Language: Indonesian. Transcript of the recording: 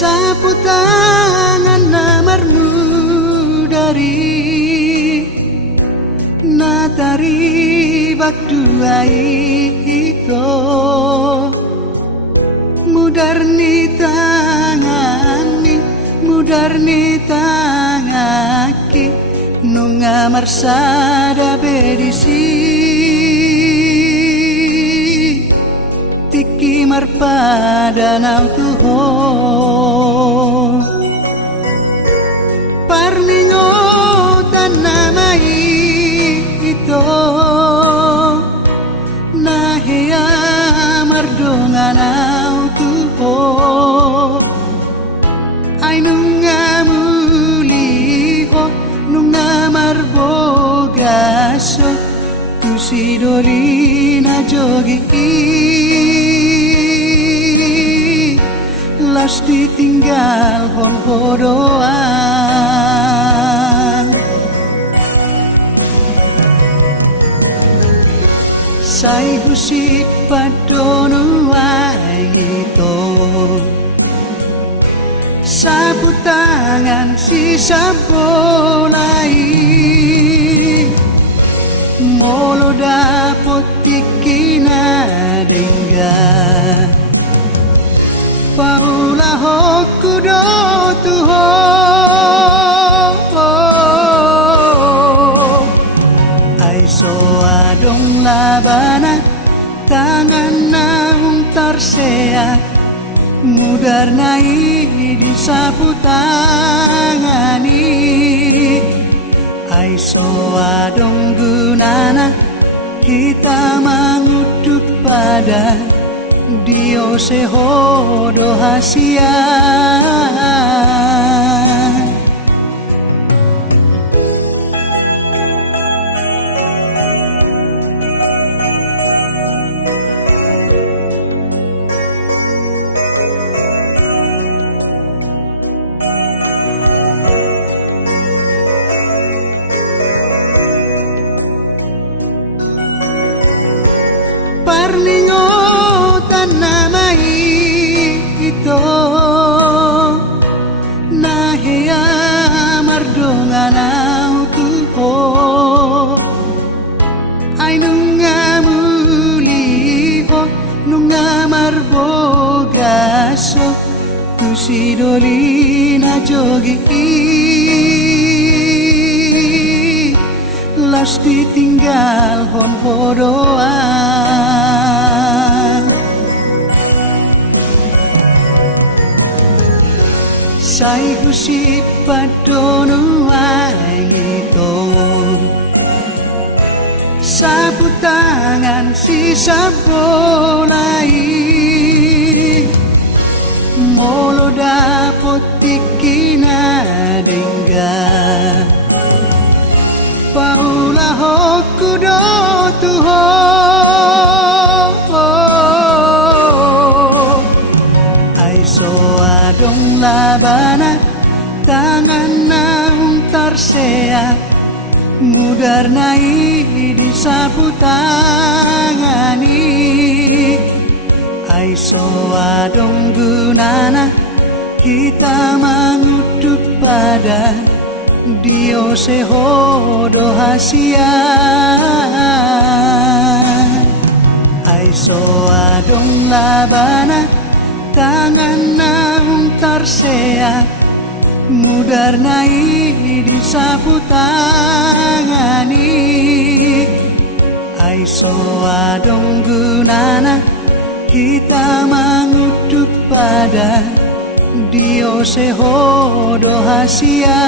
Sapu tangan namarmu dari natari bakduai itu mudarni tangaki nunga marsada bedisi tiki marpada nau tuho parningo tanamai ito nahia mardonganau tuho ay nunga muliho nunga marbogaso tu sidolina jogi las ditinggal hon hodoan sai husik padono ito sapu tangan si sabolai molo dapot tikina dengga paula hokudo tuho ay so adong labana tangan naung tarsea mudar nai di sapu tangani ay so adong gunana kita mengutuk pada Dio sehodo hasia parningo tanamai ito nahia mardonganau tuho ay nunga muliho nunga marbogaso tu sidolina jogi las ditinggal hon hodoan sai husip padono ito sapu tangan si sabolai molo dapot tikina dengga paula hokudo tuho ay so adong labana tangan naung tarsea mudar nai di sapu tangani ay so adong gunana kita mengutuk pada Dio sehodo hasia ay so adong labana tangan naung tarsea mudar nai di sapu tangani ay so adong gunana kita mengutuk pada Dio sehodo hasia